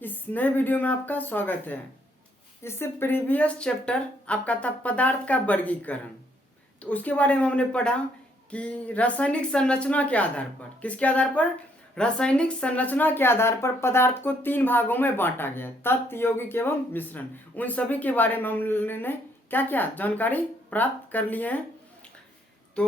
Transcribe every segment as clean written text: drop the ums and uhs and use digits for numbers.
इस नए वीडियो में आपका स्वागत है। इससे प्रीवियस चैप्टर आपका था पदार्थ का वर्गीकरण। तो उसके बारे में हमने पढ़ा कि रासायनिक संरचना के आधार पर, किसके आधार पर? रासायनिक संरचना के आधार पर पदार्थ को 3 भागों में बांटा गया, तत्व, यौगिक एवं मिश्रण। उन सभी के बारे में हमने क्या क्या जानकारी प्राप्त कर लिए हैं। तो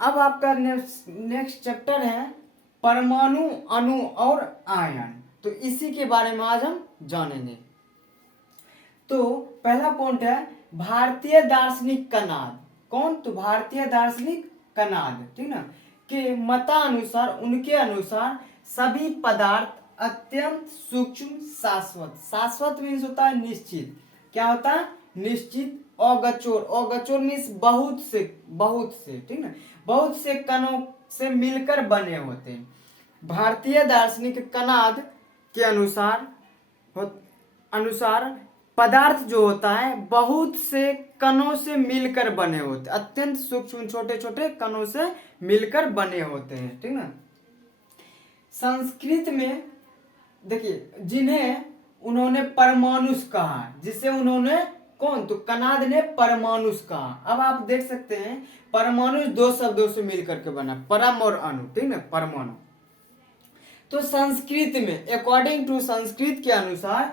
अब आपका नेक्स्ट चैप्टर है परमाणु, अणु और आयन। तो इसी के बारे में आज हम जानेंगे। तो पहला पॉइंट है भारतीय दार्शनिक कनाद। कौन? तो भारतीय दार्शनिक कनाद, ठीक ना, के मतानुसार, उनके अनुसार सभी पदार्थ अत्यंत सूक्ष्म, शाश्वत। शाश्वत मीन्स होता है निश्चित। क्या होता है? निश्चित। अगोचर, अगोचर मीन्स बहुत से, ठीक ना, बहुत से कणों से मिलकर बने होते हैं। भारतीय दार्शनिक कनाद के अनुसार पदार्थ जो होता है बहुत से कणों से मिलकर बने होते, अत्यंत सूक्ष्म छोटे छोटे कणों से मिलकर बने होते हैं, ठीक ना। संस्कृत में देखिए, जिन्हें उन्होंने परमाणुस कहा, जिसे उन्होंने कौन? तो कनाद ने परमाणुस कहा। अब आप देख सकते हैं परमाणु 2 शब्दों से मिलकर के बना, परम और अणु, ठीक ना, परमाणु। तो संस्कृत में, अकॉर्डिंग टू संस्कृत के अनुसार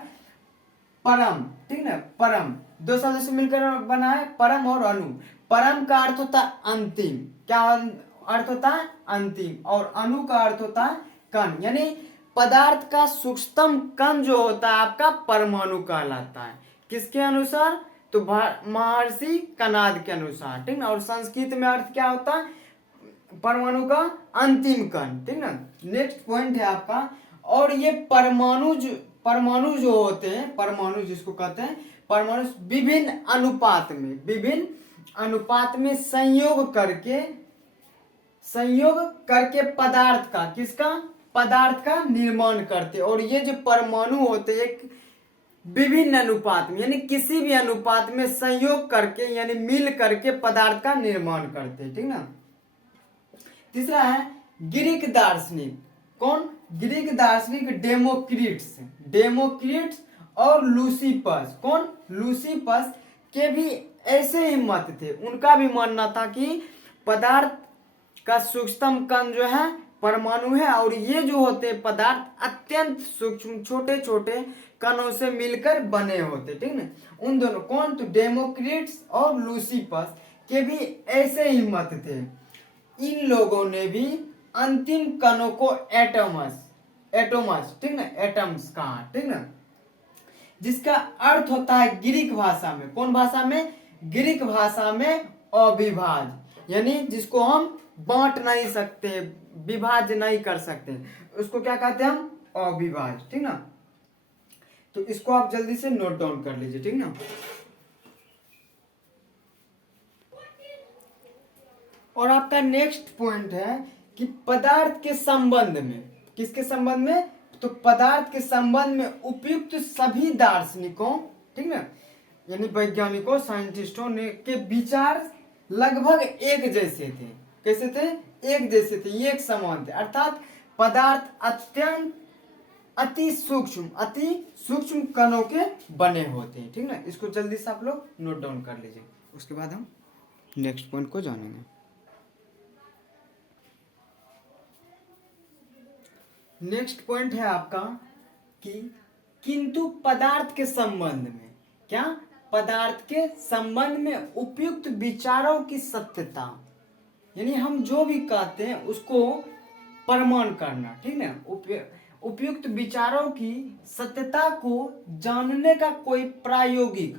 परम, ठीक ना, परम 2 शब्दों से मिलकर बना है, परम और अणु। परम का अर्थ होता है अंतिम। क्या अर्थ होता है? अंतिम। और अणु का अर्थ होता है कण। यानी पदार्थ का सूक्ष्मतम कण जो होता है आपका परमाणु कहलाता है। किसके अनुसार? तो महर्षि कनाद के अनुसार, ठीक ना। और संस्कृत में अर्थ क्या होता है? परमाणु का अंतिम कण, ठीक ना। नेक्स्ट पॉइंट है आपका, और ये परमाणु जो होते हैं, परमाणु जिसको कहते हैं, परमाणु विभिन्न अनुपात में संयोग करके पदार्थ का, किसका? पदार्थ का निर्माण करते। और ये जो परमाणु होते हैं एक विभिन्न अनुपात में, यानी किसी भी अनुपात में संयोग करके, यानी मिल करके पदार्थ का निर्माण करते हैं, ठीक ना। तीसरा है ग्रीक दार्शनिक। कौन? ग्रीक दार्शनिक डेमोक्रिट्स और लूसिपस। कौन? लूसिपस के भी ऐसे ही मत थे। उनका भी मानना था कि पदार्थ का सूक्ष्मतम कण जो है परमाणु है, और ये जो होते पदार्थ अत्यंत सूक्ष्म छोटे छोटे कणों से मिलकर बने होते, ठीक ना। उन दोनों, कौन? तो डेमोक्रिट्स और लूसिपस के भी ऐसे ही मत थे। इन लोगों ने भी अंतिम कणों को एटोमस, ठीक ना, एटम्स कहा, ठीक ना, जिसका अर्थ होता है ग्रीक भाषा में, कौन भाषा में? ग्रीक भाषा में अविभाज्य, यानी जिसको हम बांट नहीं सकते, विभाज्य नहीं कर सकते, उसको क्या कहते हैं हम? अविभाज्य, ठीक ना। तो इसको आप जल्दी से नोट डाउन कर लीजिए, ठीक ना। और आपका नेक्स्ट पॉइंट है कि पदार्थ के संबंध में, किसके संबंध में? तो पदार्थ के संबंध में उपयुक्त सभी दार्शनिकों, ठीक ना, यानी वैज्ञानिकों, साइंटिस्टों ने के विचार लगभग एक जैसे थे। कैसे थे? एक जैसे थे, एक समान थे। अर्थात पदार्थ अत्यंत अति सूक्ष्म कणों के बने होते हैं, ठीक ना। इसको जल्दी से आप लोग नोट डाउन कर लीजिए, उसके बाद हम नेक्स्ट पॉइंट को जानेंगे। नेक्स्ट पॉइंट है आपका कि किंतु पदार्थ के संबंध में, क्या? पदार्थ के संबंध में उपयुक्त विचारों की सत्यता, यानी हम जो भी कहते हैं उसको प्रमाण करना, ठीक ना। उपयुक्त विचारों की सत्यता को जानने का कोई प्रायोगिक,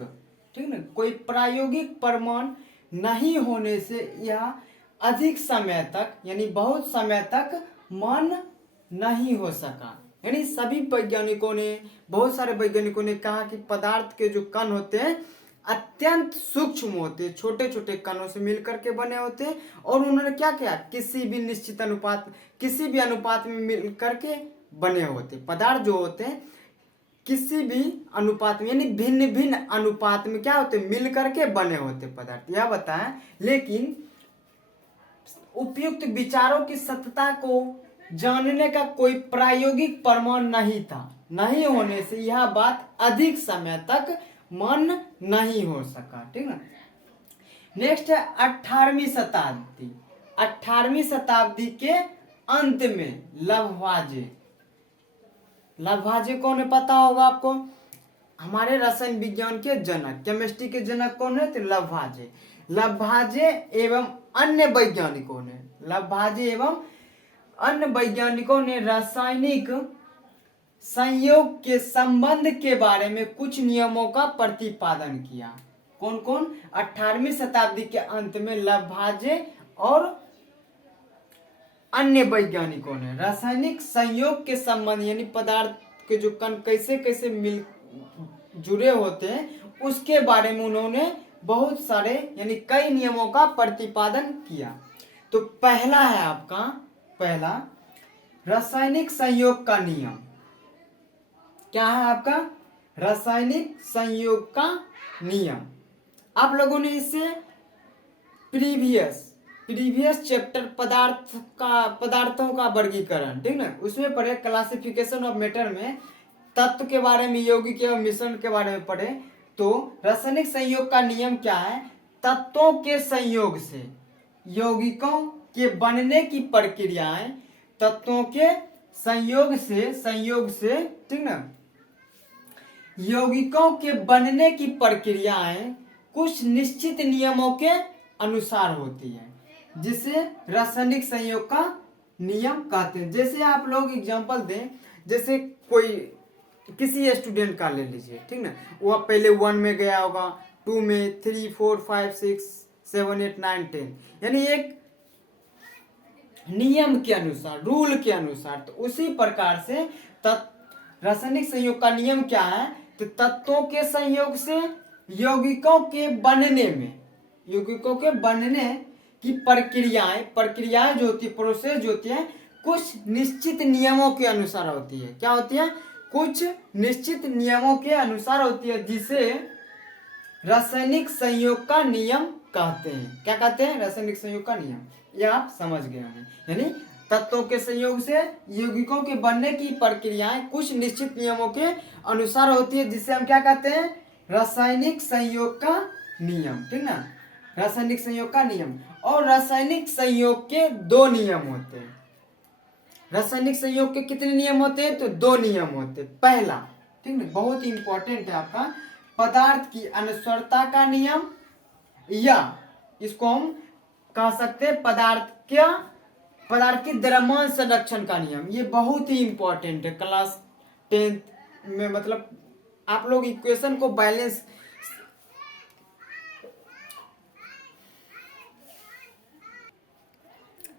ठीक ना, कोई प्रायोगिक प्रमाण नहीं होने से यह अधिक समय तक, यानी बहुत समय तक मान नहीं हो सका। यानी सभी वैज्ञानिकों ने, बहुत सारे वैज्ञानिकों ने कहा कि पदार्थ के जो कण होते हैं अत्यंत सूक्ष्म होते हैं, छोटे छोटे कणों से मिलकर के बने होते हैं। और उन्होंने क्या किया? किसी भी निश्चित अनुपात, किसी भी अनुपात में मिलकर के बने होते पदार्थ जो होते हैं, किसी भी अनुपात में, यानी भिन्न भिन्न अनुपात में क्या होते? मिल करके बने होते पदार्थ, यह बताया। लेकिन उपयुक्त विचारों की सत्यता को जानने का कोई प्रायोगिक प्रमाण नहीं था। नहीं होने से यह बात अधिक समय तक मान्य नहीं हो सका। ठीक ना। नेक्स्ट है 18वीं शताब्दी। 18वीं शताब्दी के अंत में लववाजे। लववाजे कौन है पता होगा आपको? हमारे रसायन विज्ञान के जनक, केमिस्ट्री के जनक कौन है? तो लववाजे। लववाजे एवं अन्य वैज्ञानिकों ने, लववाजे एवं अन्य वैज्ञानिकों ने रासायनिक संयोग के संबंध के बारे में कुछ नियमों का प्रतिपादन किया। कौन कौन? 18वीं शताब्दी के अंत में लववाजे और अन्य वैज्ञानिकों ने रासायनिक संयोग के संबंध यानी पदार्थ के जो कण कैसे कैसे मिल जुड़े होते हैं उसके बारे में उन्होंने बहुत सारे यानी कई नियमों का प्रतिपादन किया। तो पहला है आपका, पहला रासायनिक संयोग का नियम। क्या है आपका? रासायनिक संयोग का नियम। आप लोगों ने इससे प्रीवियस चैप्टर पदार्थों का वर्गीकरण, ठीक ना, उसमें पढ़े। क्लासिफिकेशन ऑफ मैटर में तत्व के बारे में, यौगिक एवं मिश्रण के बारे में पढ़े। तो रासायनिक संयोग का नियम क्या है? तत्वों के संयोग से यौगिकों के बनने की प्रक्रियाएं, तत्वों के संयोग से ठीक ना, यौगिकों के बनने की प्रक्रियाएं कुछ निश्चित नियमों के अनुसार होती है, जिसे रासायनिक संयोग का नियम कहते हैं। जैसे आप लोग एग्जांपल दें, जैसे कोई किसी स्टूडेंट का ले लीजिए, ठीक ना, वो पहले 1 में गया होगा, 2 में, 3, 4, 5, 6, 7, 8, 9, 10, यानी एक नियम के अनुसार, रूल के अनुसार। तो उसी प्रकार से रासायनिक संयोग का नियम क्या है? तो तत्वों के संयोग से यौगिकों के बनने की प्रक्रियाएं जो होती है, प्रोसेस जो होती है, कुछ निश्चित नियमों के अनुसार होती है। क्या होती है? कुछ निश्चित नियमों के अनुसार होती है, जिसे रासायनिक संयोग का नियम कहते हैं। क्या कहते हैं? रासायनिक संयोग का नियम। यह आप समझ गए होंगे। यानी तत्वों के संयोग से यौगिकों के बनने की प्रक्रियाएं कुछ निश्चित नियमों के अनुसार होती है, जिसे हम क्या कहते हैं? रासायनिक संयोग का नियम। ठीक ना, रासायनिक संयोग का नियम। और रासायनिक संयोग के 2 नियम होते हैं। रासायनिक संयोग के कितने नियम होते हैं? तो 2 नियम होते हैं। पहला, ठीक है, बहुत ही इंपॉर्टेंट है आपका, पदार्थ की अनस्वरता का नियम, या इसको हम कह सकते हैं पदार्थ की द्रव्यमान संरक्षण का नियम। ये बहुत ही इंपॉर्टेंट है। क्लास 10 में मतलब आप लोग इक्वेशन को बैलेंस,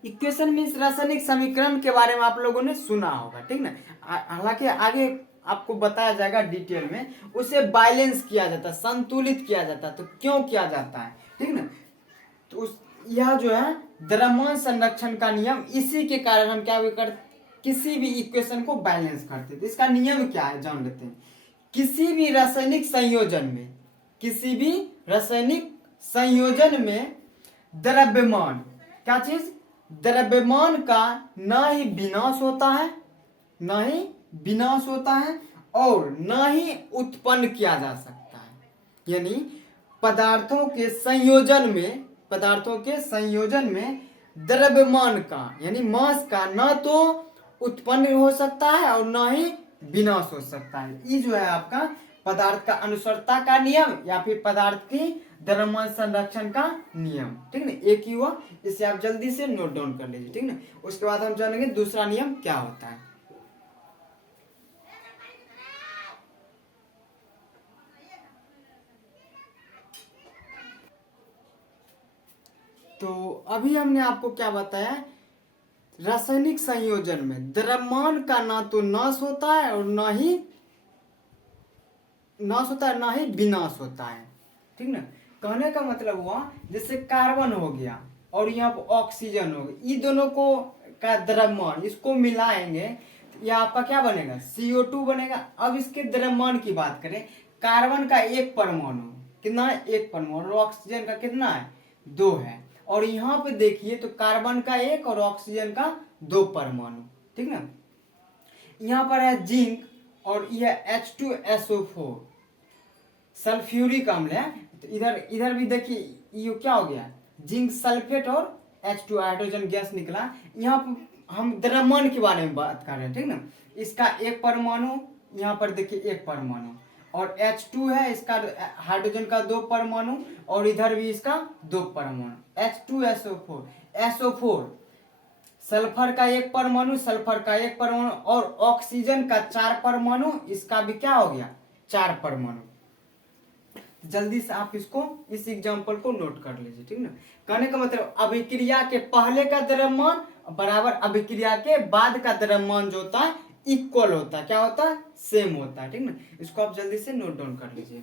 इक्वेशन मीन्स रासायनिक समीकरण के बारे में आप लोगों ने सुना होगा, ठीक ना। हालांकि आगे आपको बताया जाएगा डिटेल में। उसे बैलेंस किया जाता है, संतुलित किया जाता है। तो क्यों किया जाता है, ठीक ना। तो यह जो है द्रव्यमान संरक्षण का नियम, इसी के कारण हम क्या करते, किसी भी इक्वेशन को बैलेंस करते हैं। तो इसका नियम क्या है जान लेते हैं। किसी भी रासायनिक संयोजन में द्रव्यमान, क्या चीज? द्रव्यमान का ना ही विनाश होता है और ना ही उत्पन्न किया जा सकता है। यानी पदार्थों के संयोजन में द्रव्यमान का यानी मास का ना तो उत्पन्न हो सकता है और ना ही विनाश हो सकता है। ये जो है आपका पदार्थ का अनुसरता का नियम, या फिर पदार्थ की द्रव्यमान संरक्षण का नियम, ठीक ना। एक ही हुआ, इसे आप जल्दी से नोट डाउन कर लीजिए, ठीक ना। उसके बाद हम जानेंगे दूसरा नियम क्या होता है। तो अभी हमने आपको क्या बताया, रासायनिक संयोजन में द्रव्यमान का ना तो नाश होता है और ना ही विनाश होता है, ठीक ना। कहने का मतलब हुआ, जैसे कार्बन हो गया और यहाँ पर ऑक्सीजन हो गया, ये दोनों को का द्रव्यमान, इसको मिलाएंगे तो यह आपका क्या बनेगा? CO2 बनेगा। अब इसके द्रव्यमान की बात करें, कार्बन का 1 परमाणु कितना है? 1 परमाणु। और ऑक्सीजन का कितना है? 2 है। और यहाँ पे देखिए तो कार्बन का 1 और ऑक्सीजन का 2 परमाणु, ठीक ना। यहाँ पर है जिंक और यह H2SO4 सल्फ्यूरिक अम्ल है। तो इधर इधर भी देखिए ये क्या हो गया, जिंक सल्फेट और H2 हाइड्रोजन गैस निकला। यहाँ पर हम द्रव्यमान के बारे में बात कर रहे हैं, ठीक ना। इसका एक परमाणु, यहाँ पर देखिए एक परमाणु, और H2 है, इसका हाइड्रोजन का दो परमाणु, और इधर भी इसका दो परमाणु H2SO4 SO4 सल्फर का एक परमाणु, सल्फर का एक परमाणु, और ऑक्सीजन का 4 परमाणु, इसका भी क्या हो गया 4 परमाणु। जल्दी से आप इसको इस एग्जांपल को नोट कर लीजिए, ठीक ना। कहने का मतलब अभिक्रिया के पहले का द्रव्यमान बराबर अभिक्रिया के बाद का द्रव्यमान जो होता है इक्वल होता है, क्या होता है, सेम होता है, ठीक ना। इसको आप जल्दी से नोट डाउन कर लीजिए।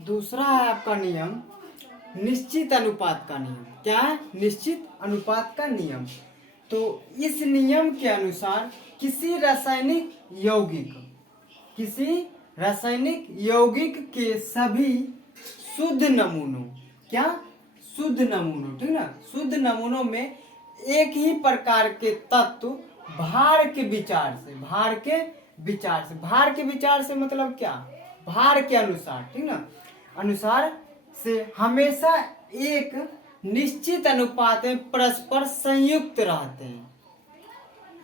दूसरा है आपका नियम निश्चित अनुपात का नियम। क्या है, निश्चित अनुपात का नियम। तो इस नियम के अनुसार किसी रासायनिक यौगिक के सभी शुद्ध नमूनों, क्या शुद्ध नमूनों, ठीक ना, शुद्ध नमूनों में एक ही प्रकार के तत्व भार के विचार से मतलब क्या, भार के अनुसार, ठीक ना, अनुसार से हमेशा एक निश्चित अनुपात में परस्पर संयुक्त रहते हैं।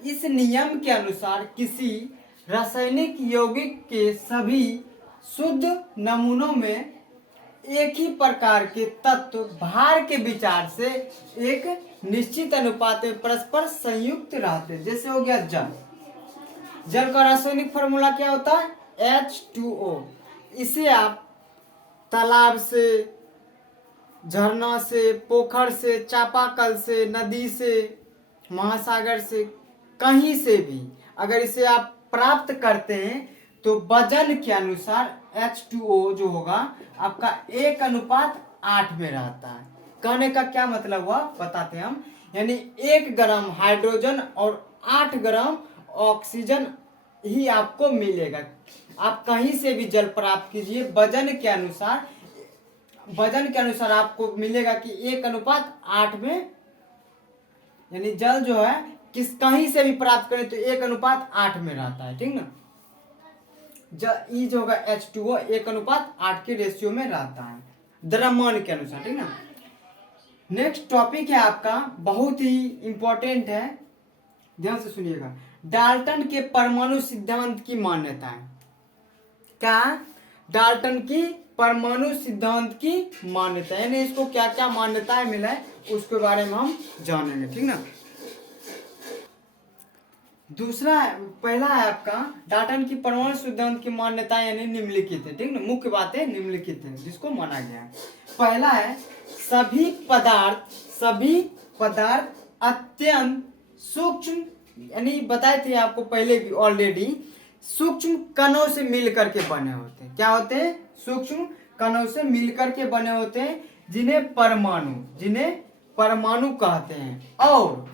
इस नियम के अनुसार किसी रासायनिक यौगिक के सभी शुद्ध नमूनों में एक ही प्रकार के तत्व भार के विचार से एक निश्चित अनुपात में परस्पर संयुक्त रहते हैं। जैसे हो गया जल का रासायनिक फॉर्मूला क्या होता है, H2O। इसे आप तालाब से, झरना से, पोखर से, चापाकल से, नदी से, महासागर से, कहीं से भी अगर इसे आप प्राप्त करते हैं तो वजन के अनुसार H2O जो होगा आपका 1:8 में रहता है। कहने का क्या मतलब हुआ बताते हैं हम, यानी 1 ग्राम हाइड्रोजन और 8 ग्राम ऑक्सीजन ही आपको मिलेगा। आप कहीं से भी जल प्राप्त कीजिए, वजन के अनुसार आपको मिलेगा कि 1:8 में, यानी जल जो है कहीं से भी प्राप्त करें तो 1:8 में रहता है, ठीक ना। ई जो होगा H2O 1:8 के रेशियो में रहता है द्रव्यमान के अनुसार, ठीक ना। नेक्स्ट टॉपिक है आपका, बहुत ही इंपॉर्टेंट है, ध्यान से सुनिएगा। डाल्टन के परमाणु सिद्धांत की मान्यताएं। क्या, डाल्टन की परमाणु सिद्धांत की मान्यता, यानी इसको क्या क्या मान्यताएं मिला है उसके बारे में हम जानेंगे, ठीक ना। दूसरा पहला है आपका डाल्टन की परमाणु सिद्धांत की मान्यताएं यानी निम्नलिखित है, ठीक ना, मुख्य बातें निम्नलिखित है जिसको माना गया है। पहला है सभी पदार्थ अत्यंत सूक्ष्म, यानी बताए थे आपको पहले भी ऑलरेडी, सूक्ष्म कणों से मिलकर के बने होते हैं। क्या होते हैं, सूक्ष्म कणों से मिलकर के बने होते हैं, जिन्हें परमाणु कहते हैं, और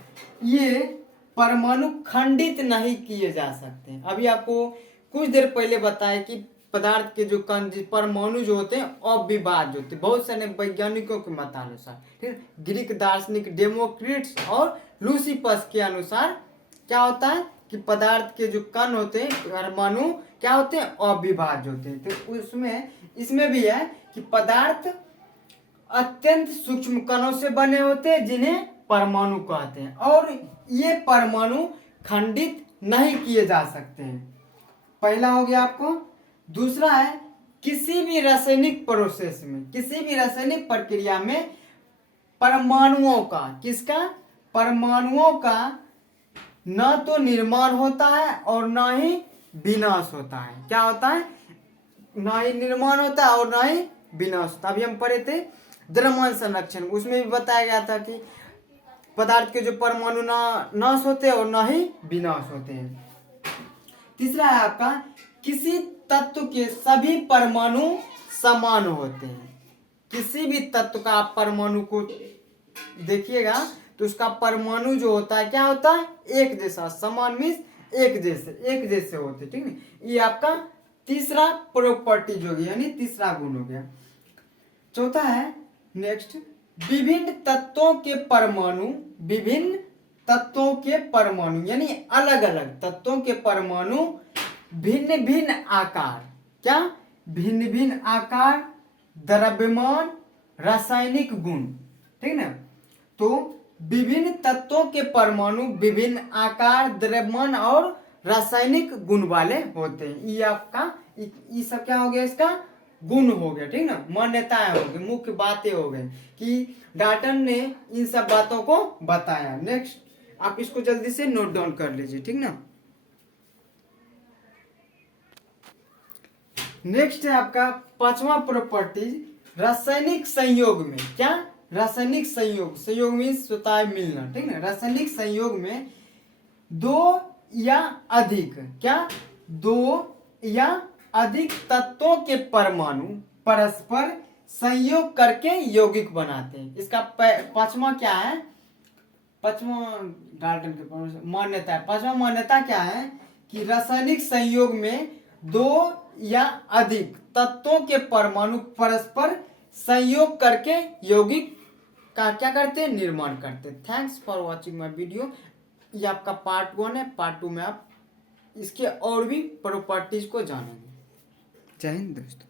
ये परमाणु खंडित नहीं किए जा सकते। अभी आपको कुछ देर पहले बताया कि पदार्थ के जो कण परमाणु जो होते हैं अविभाज्य होते हैं, बहुत सारे वैज्ञानिकों के मतानुसार, ठीक, ग्रीक दार्शनिक डेमोक्रिटस और लूसिफस के अनुसार क्या होता है कि पदार्थ के जो कण होते हैं परमाणु क्या होते हैं, अविभाज्य होते हैं। तो उसमें इसमें भी है कि पदार्थ अत्यंत सूक्ष्म कणों से बने होते हैं जिन्हें परमाणु कहते हैं, और ये परमाणु खंडित नहीं किए जा सकते हैं। पहला हो गया आपको। दूसरा है किसी भी रासायनिक प्रोसेस में, किसी भी रासायनिक प्रक्रिया में परमाणुओं का न तो निर्माण होता है और न ही विनाश होता है। क्या होता है, न ही निर्माण होता है और न ही विनाश होता है। अभी हम पढ़े थे द्रव्यमान संरक्षण, उसमें भी बताया गया था कि पदार्थ के जो परमाणु ना नाश होते हैं और ना ही विनाश होते हैं। तीसरा है आपका किसी तत्व के सभी परमाणु समान होते हैं। किसी भी तत्व का आप परमाणु को देखिएगा तो उसका परमाणु जो होता है क्या होता है, एक जैसा, समान मीन्स एक जैसे होते, ठीक है। ये आपका तीसरा प्रॉपर्टी जो यानी तीसरा गुण हो गया। चौथा है नेक्स्ट विभिन्न तत्वों के परमाणु यानी अलग अलग तत्वों के परमाणु भिन्न भिन्न आकार, क्या भिन्न भिन्न आकार, द्रव्यमान, रासायनिक गुण, ठीक ना। तो विभिन्न तत्वों के परमाणु विभिन्न आकार, द्रव्यमान और रासायनिक गुण वाले होते हैं। ये आपका ये सब क्या हो गया, इसका गुण हो गया, ठीक ना, मान्यताएं हो गई, मुख्य बातें हो गई कि डाल्टन ने इन सब बातों को बताया। नेक्स्ट आप इसको जल्दी से नोट डाउन कर लीजिए, ठीक ना। नेक्स्ट है आपका पांचवा प्रॉपर्टी, रासायनिक संयोग में, क्या रासायनिक संयोग में स्वतः मिलना, ठीक ना। रासायनिक संयोग में दो या अधिक, क्या दो या अधिक तत्वों के परमाणु परस्पर संयोग करके यौगिक बनाते हैं। इसका पांचवा क्या है, पांचवा डाल्टन के मान्यता है। पांचवा मान्यता क्या है कि रासायनिक संयोग में दो या अधिक तत्वों के परमाणु परस्पर संयोग करके यौगिक का क्या करते हैं, निर्माण करते हैं। Thanks for watching my video. ये आपका पार्ट 1 है। पार्ट 2 में आप इसके और भी प्रॉपर्टीज को जानेंगे। जय हिंद दोस्तों।